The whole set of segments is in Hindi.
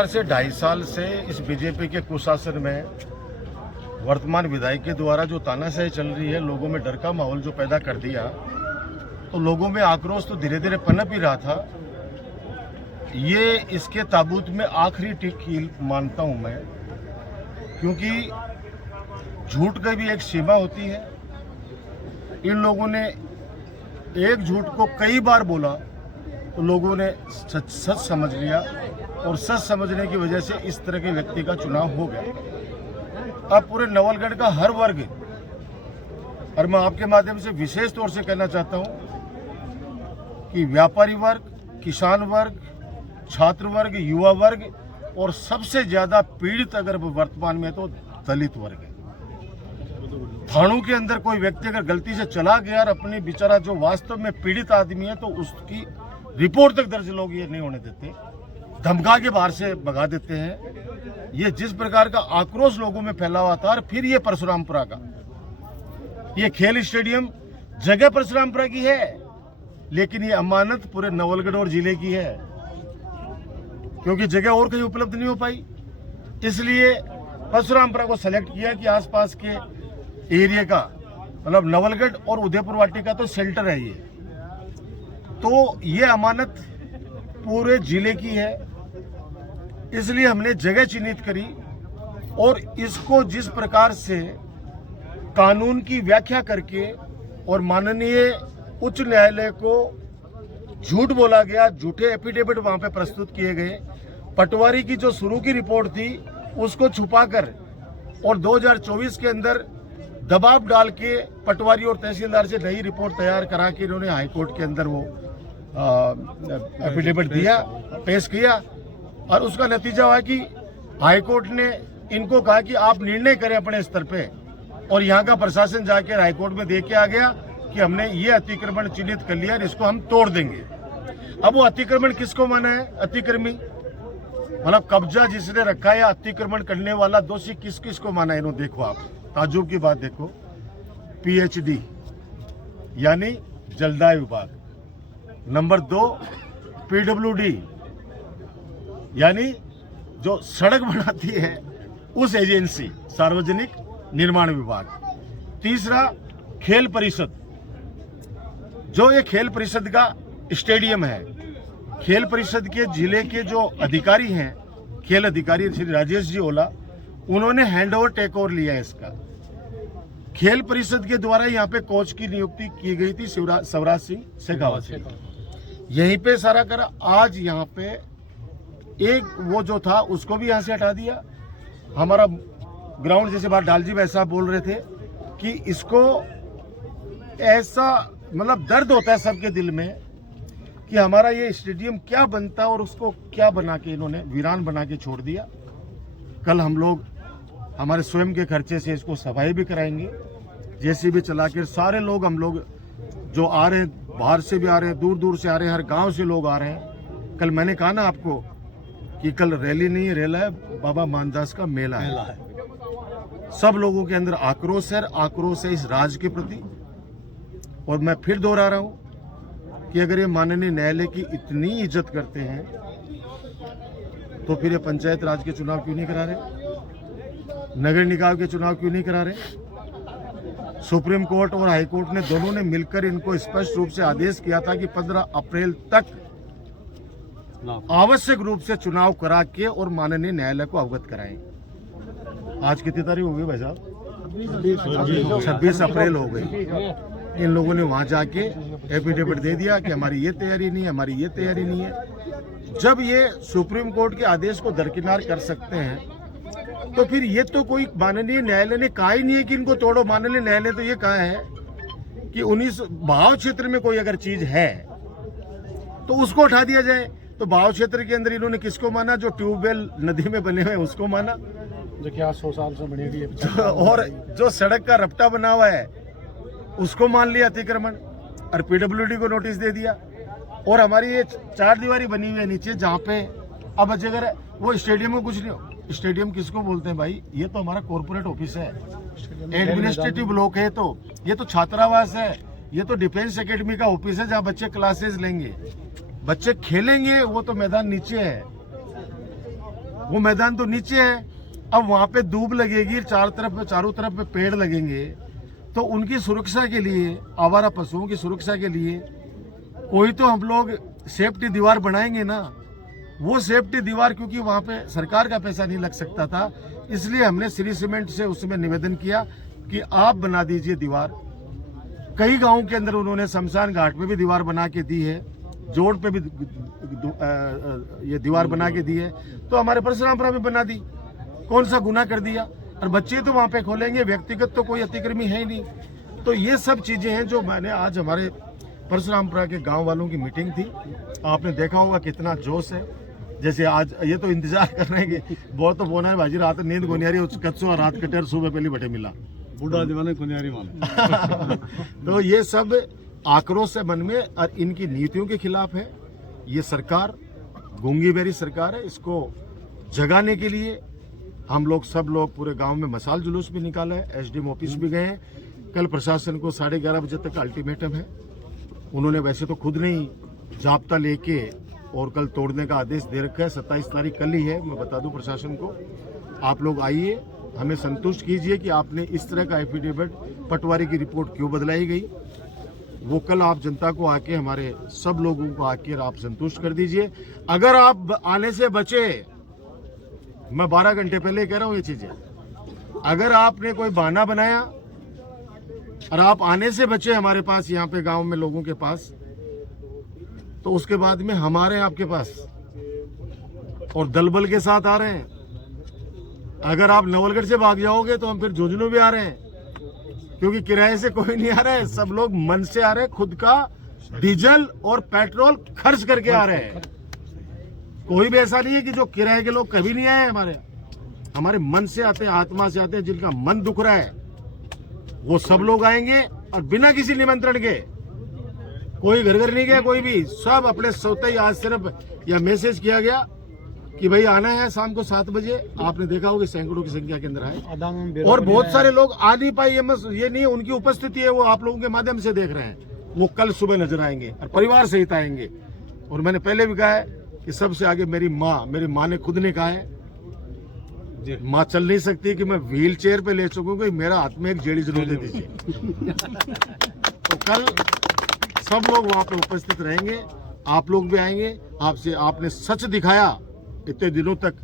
से 2.5 साल से इस बीजेपी के कुशासन में वर्तमान विधायक के द्वारा जो तानाशाही चल रही है, लोगों में डर का माहौल जो पैदा कर दिया, तो लोगों में आक्रोश तो धीरे धीरे पनप ही रहा था। ये इसके ताबूत में आखिरी कील मानता हूं मैं, क्योंकि झूठ की भी एक सीमा होती है। इन लोगों ने एक झूठ को कई बार बोला तो लोगों ने सच समझ लिया, और सच समझने की वजह से इस तरह के व्यक्ति का चुनाव हो गया। अब पूरे नवलगढ़ का हर वर्ग, और मैं आपके माध्यम से विशेष तौर से कहना चाहता हूं कि व्यापारी वर्ग, किसान वर्ग, छात्र वर्ग, युवा वर्ग और सबसे ज्यादा पीड़ित अगर वर्तमान में तो दलित वर्ग है। थानों के अंदर कोई व्यक्ति अगर गलती से चला गया और अपनी बेचारा जो वास्तव में पीड़ित आदमी है, तो उसकी रिपोर्ट तक दर्ज लोग ये नहीं होने देते, धमका के बाहर से भगा देते हैं। ये जिस प्रकार का आक्रोश लोगों में फैला हुआ था। और फिर ये परशुरामपुरा का ये खेल स्टेडियम जगह परशुरामपुरा की है, लेकिन ये अमानत पूरे नवलगढ़ और जिले की है, क्योंकि जगह और कहीं उपलब्ध नहीं हो पाई। इसलिए परशुरामपुरा को सेलेक्ट किया कि आसपास के एरिया का, मतलब नवलगढ़ और उदयपुर वाटी का तो सेंटर है ये, तो ये अमानत पूरे जिले की है। इसलिए हमने जगह चिन्हित करी, और इसको जिस प्रकार से कानून की व्याख्या करके और माननीय उच्च न्यायालय को झूठ बोला गया, झूठे एफिडेविट वहां पे प्रस्तुत किए गए, पटवारी की जो शुरू की रिपोर्ट थी उसको छुपाकर और 2024 के अंदर दबाव डाल के पटवारी और तहसीलदार से नई रिपोर्ट तैयार करा के इन्होंने हाईकोर्ट के अंदर वो एफिडेविट दिया, पेश किया, और उसका नतीजा हुआ कि हाईकोर्ट ने इनको कहा कि आप निर्णय करें अपने स्तर पे, और यहाँ का प्रशासन जाके हाईकोर्ट में दे के आ गया कि हमने ये अतिक्रमण चिन्हित कर लिया और इसको हम तोड़ देंगे। अब वो अतिक्रमण किसको माना है? अतिक्रमी मतलब कब्जा जिसने रखा है, अतिक्रमण करने वाला दोषी किस किस को माना है? इन्होंने देखो, आप ताजुब की बात देखो, पीएचडी यानी जलदाय विभाग, नंबर 2 पीडब्ल्यूडी यानी जो सड़क बनाती है उस एजेंसी, सार्वजनिक निर्माण विभाग, तीसरा खेल परिषद, जो ये खेल परिषद का स्टेडियम है। खेल परिषद के जिले के जो अधिकारी हैं, खेल अधिकारी श्री राजेश जी ओला, उन्होंने हैंडओवर टेक ओवर लिया है इसका। खेल परिषद के द्वारा यहाँ पे कोच की नियुक्ति की गई थी शिवराज सिंह शेखावत से, यहीं पे सारा करा। आज यहाँ पे एक वो जो था उसको भी यहाँ से हटा दिया। हमारा ग्राउंड, जैसे बात डालजी भाई साहब बोल रहे थे कि इसको ऐसा मतलब दर्द होता है सबके दिल में कि हमारा ये स्टेडियम क्या बनता और उसको क्या बना के इन्होंने वीरान बना के छोड़ दिया। कल हम लोग हमारे स्वयं के खर्चे से इसको सफाई भी कराएंगे, जैसे भी चला के। सारे लोग, हम लोग जो आ रहे हैं, बाहर से भी आ रहे हैं, दूर दूर से आ रहे हैं, हर गांव से लोग आ रहे हैं। कल मैंने कहा ना आपको कि कल रैली नहीं, रेला है, बाबा मानदास का मेला है। सब लोगों के अंदर आक्रोश है, आक्रोश है इस राज्य के प्रति। और मैं फिर दोहरा रहा हूं कि अगर ये माननीय न्यायालय की इतनी इज्जत करते हैं तो फिर ये पंचायत राज के चुनाव क्यों नहीं करा रहे? नगर निकाय के चुनाव क्यों नहीं करा रहे? सुप्रीम कोर्ट और हाई कोर्ट ने दोनों ने मिलकर इनको स्पष्ट रूप से आदेश किया था कि 15 अप्रैल तक आवश्यक रूप से चुनाव करा के और माननीय न्यायालय को अवगत कराएं। आज कितनी तारीख हो गई भाई साहब? 26 अप्रैल हो गई। इन लोगों ने वहां जाके एफिडेविट दे दिया कि हमारी ये तैयारी नहीं है, हमारी ये तैयारी नहीं है। जब ये सुप्रीम कोर्ट के आदेश को दरकिनार कर सकते हैं, तो फिर ये तो कोई माननीय न्यायालय ने कहा ही नहीं है कि इनको तोड़ो। माननीय न्यायालय तो ये कहा है कि 19 बहाव क्षेत्र में कोई अगर चीज है तो उसको उठा दिया जाए। तो बहाव क्षेत्र के अंदर इन्होंने किसको माना? जो ट्यूबवेल नदी में बने हुए उसको माना, जो क्या 100 साल से बनेगी। और जो सड़क का रपटा बना हुआ है उसको मान लिया अतिक्रमण, और पीडब्ल्यूडी को नोटिस दे दिया। और हमारी ये 4 दीवारी बनी हुई है नीचे, जहाँ पे अब अगर वो स्टेडियम में कुछ नहीं हो। स्टेडियम किसको बोलते हैं भाई? ये तो हमारा कॉर्पोरेट ऑफिस है, एडमिनिस्ट्रेटिव ब्लॉक है, तो ये तो छात्रावास है, ये तो डिफेंस एकेडमी का ऑफिस है जहाँ बच्चे क्लासेस लेंगे, बच्चे खेलेंगे। वो तो मैदान नीचे है। वो मैदान तो नीचे है। अब वहां पे दूब लगेगी, चारों तरफ में पेड़ लगेंगे, तो उनकी सुरक्षा के लिए, आवारा पशुओं की सुरक्षा के लिए कोई तो हम लोग सेफ्टी दीवार बनाएंगे ना। वो सेफ्टी दीवार, क्योंकि वहां पे सरकार का पैसा नहीं लग सकता था, इसलिए हमने श्री सीमेंट से उसमें निवेदन किया कि आप बना दीजिए दीवार। कई गांवों के अंदर उन्होंने शमशान घाट पे भी दीवार बना के दी है, जोड़ पे भी ये दीवार बना के दी है, तो हमारे परशुरामपुरा में बना दी। कौन सा गुनाह कर दिया? और बच्चे तो वहां पे खोलेंगे, व्यक्तिगत तो कोई अतिक्रमी है ही नहीं। तो ये सब चीजें हैं जो मैंने आज हमारे परशुरामपुरा के गांव वालों की मीटिंग थी, आपने देखा होगा कितना जोश है। जैसे आज ये तो इंतजार कर रहे हैं कि बहुत तो बोना है भाजी, रात नींद गोनियारी कच्चो रात कटेर सुबह पहले बटे मिला बूढ़ा दीवाने कुनियारी माने। तो ये सब आक्रोश है मन में और इनकी नीतियों के खिलाफ है। ये सरकार गूंगी बेरी सरकार है। इसको जगाने के लिए हम लोग सब लोग पूरे गांव में मशाल जुलूस भी निकाला है, एसडीएम ऑफिस भी गए हैं। कल प्रशासन को 11:30 बजे तक अल्टीमेटम है। उन्होंने वैसे तो खुद नहीं जाब्ता लेके और कल तोड़ने का आदेश दे रखा है। 27 तारीख कल ही है। मैं बता दूं प्रशासन को, आप लोग आइए, हमें संतुष्ट कीजिए कि आपने इस तरह का एफिडेविट, पटवारी की रिपोर्ट क्यों बदलाई गई, वो कल आप जनता को आके, हमारे सब लोगों को आके आप संतुष्ट कर दीजिए। अगर आप आने से बचे, मैं 12 घंटे पहले कह रहा हूं ये चीजें, अगर आपने कोई बहाना बनाया और आप आने से बचे हमारे पास, यहाँ पे गांव में लोगों के पास, तो उसके बाद में हमारे आपके पास और दलबल के साथ आ रहे हैं। अगर आप नवलगढ़ से भाग जाओगे तो हम फिर झुंझुनू भी आ रहे हैं, क्योंकि किराए से कोई नहीं आ रहा है, सब लोग मन से आ रहे हैं, खुद का डीजल और पेट्रोल खर्च करके आ रहे हैं। कोई भी ऐसा नहीं है कि जो किराए के लोग कभी नहीं आए हमारे मन से आते हैं, आत्मा से आते हैं, जिनका मन दुख रहा है वो सब लोग आएंगे और बिना किसी निमंत्रण के। कोई घर नहीं गया, कोई भी, सब अपने सोते ही आज सिर्फ यह मैसेज किया गया कि भाई आना है शाम को 7 बजे। आपने देखा होगा सैकड़ों की संख्या के अंदर आए और बहुत सारे लोग आ नहीं पाए। ये नहीं है उनकी उपस्थिति है, वो आप लोगों के माध्यम से देख रहे हैं। वो कल सुबह नजर आएंगे और परिवार सहित आएंगे। और मैंने पहले भी कहा है कि सबसे आगे मेरी माँ ने खुद ने कहा है, माँ चल नहीं सकती कि मैं व्हील चेयर पे ले सकूं, कि मेरा हाथ में एक जेड़ी जरूर दे दीजिए। तो कल सब लोग वहां पे उपस्थित रहेंगे, आप लोग भी आएंगे। आपने सच दिखाया इतने दिनों तक,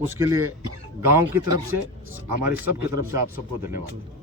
उसके लिए गांव की तरफ से, हमारी सब की तरफ से आप सबको धन्यवाद।